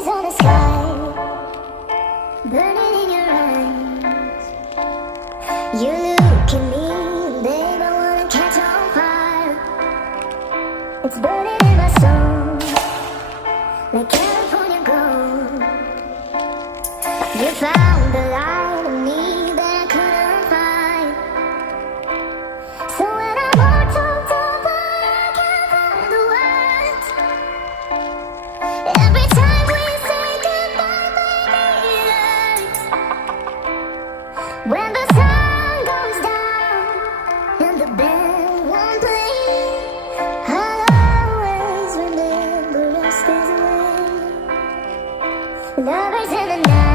Cherries on the sky, burning in your eyes. You look at me, babe, I wanna catch on fire. It's burning in my soul, like California gold. You found the light in me that I couldn't find. So when I walked on top, I can't find the words. Every time we say goodbye, baby, it hurts. When the sun goes down and the band won't play, I'll always remember us this way. Lovers in the night.